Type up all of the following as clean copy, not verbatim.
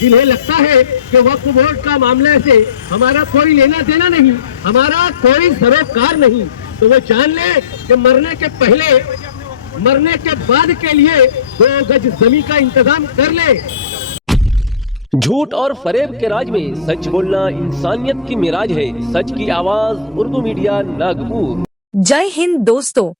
जिन्हें लगता है कि वक्फ बोर्ड का मामले से हमारा कोई लेना देना नहीं, हमारा कोई सरोकार नहीं, तो वो जान ले कि मरने के पहले, मरने के बाद के लिए 2 गज जमीन का इंतजाम कर ले। झूठ और फरेब के राज में सच बोलना इंसानियत की मिराज है। सच की आवाज उर्दू मीडिया नागपुर। जय हिंद दोस्तों,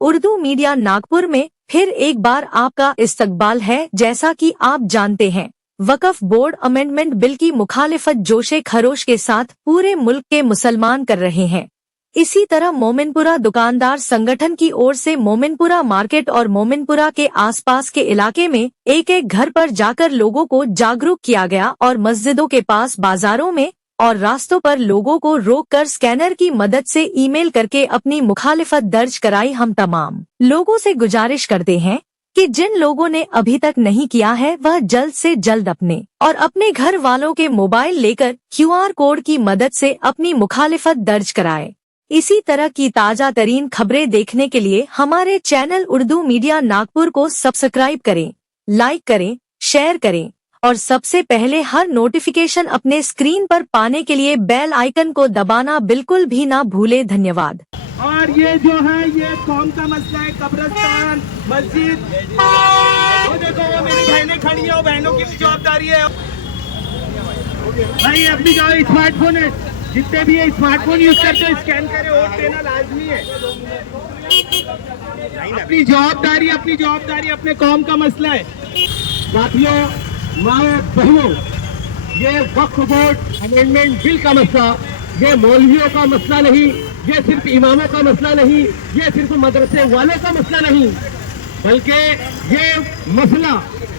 उर्दू मीडिया नागपुर में फिर एक बार आपका इस्तकबाल है। जैसा कि आप जानते हैं, वक्फ बोर्ड अमेंडमेंट बिल की मुखालिफत जोशे खरोश के साथ पूरे मुल्क के मुसलमान कर रहे हैं। इसी तरह मोमिनपुरा दुकानदार संगठन की ओर से मोमिनपुरा मार्केट और मोमिनपुरा के आसपास के इलाके में एक एक घर पर जाकर लोगों को जागरूक किया गया और मस्जिदों के पास, बाजारों में और रास्तों पर लोगों को रोककर स्कैनर की मदद से ईमेल करके अपनी मुखालिफत दर्ज कराई। हम तमाम लोगों से गुजारिश करते हैं कि जिन लोगों ने अभी तक नहीं किया है वह जल्द से जल्द अपने और अपने घर वालों के मोबाइल लेकर QR कोड की मदद से अपनी मुखालिफत दर्ज कराए। इसी तरह की ताजा तरीन खबरें देखने के लिए हमारे चैनल उर्दू मीडिया नागपुर को सब्सक्राइब करें, लाइक करें, शेयर करें और सबसे पहले हर नोटिफिकेशन अपने स्क्रीन पर पाने के लिए बेल आइकन को दबाना बिल्कुल भी ना भूले। धन्यवाद। और ये जो है, ये कौम का मसला है, कब्रिस्तान, मस्जिद, वो देखो वो मेरी बहनें खड़ी है, वो बहनों की भी जवाबदारी है। भाई अपनी जो स्मार्टफोन है, जितने भी ये स्मार्टफोन यूज करते हैं, स्कैन करे, वोट देना लाजमी है। अपनी जवाबदारी अपने कौम का मसला है। साथियों, माँ बहनों, ये वक्फ बोर्ड अमेंडमेंट बिल का मसला, ये मौलवियों का मसला नहीं, ये सिर्फ इमामों का मसला नहीं, ये सिर्फ मदरसे वालों का मसला नहीं, बल्कि ये मसला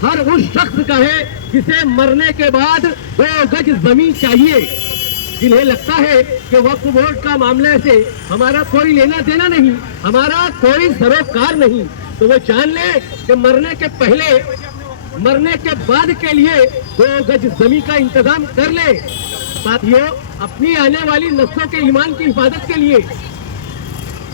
हर उस शख्स का है जिसे मरने के बाद 2 गज जमीन चाहिए। जिन्हें लगता है कि वक्फ बोर्ड का मामले से हमारा कोई लेना देना नहीं, हमारा कोई सरोकार नहीं, तो वो जान ले कि मरने के पहले, मरने के बाद के लिए 2 गज जमीन का इंतजाम कर ले। साथियों, अपनी आने वाली नस्लों के ईमान की हिफाजत के लिए,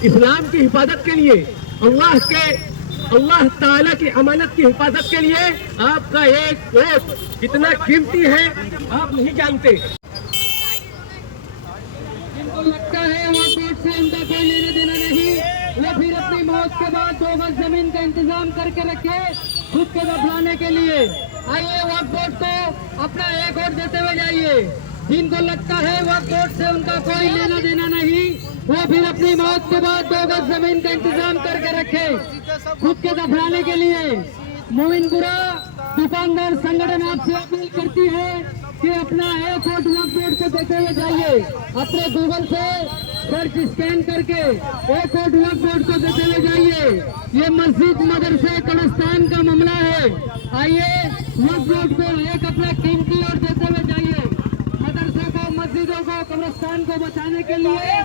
इस्लाम की हिफाजत के लिए, अल्लाह ताला की अमानत की हिफाजत के लिए आपका एक वोट कितना कीमती है आप नहीं जानते। जिनको लगता है वक्फ बोर्ड से उनका कोई लेना देना नहीं, वो फिर अपनी मौत के बाद 2 गज जमीन का इंतजाम करके रखे खुद को दफनाने के लिए। आइए वक्फ बोर्ड को अपना एक वोट देते हुए जाइए। जिनको लगता है वक्फ बोर्ड से उनका कोई लेना देना नहीं, वो फिर अपनी मौत के बाद 2 गज जमीन का इंतजाम करके रखे खुद के दफनाने के लिए। मोमिनपुरा दुकानदार संगठन आपसे अपील करती है कि अपना एक वोट वक्फ बोर्ड को देते हुए जाइए। अपने गूगल से सर्च स्कैन करके एक वोट वक्फ बोर्ड को देते हुए जाइए। ये मस्जिद, मदरसे, कब्रिस्तान का मामला है। आइए वक्फ बोर्ड को एक अपना कीमती वोट देते हुए जाइए। मदरसे को, मस्जिदों को, कब्रिस्तान को बचाने के लिए।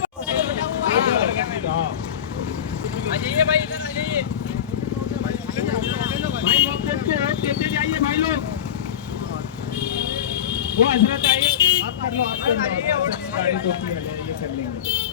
भाई वक्त देते जाइए भाई लोग। वो हजरत आइए, आप कर लो, आप कर लो, ये कर लेंगे।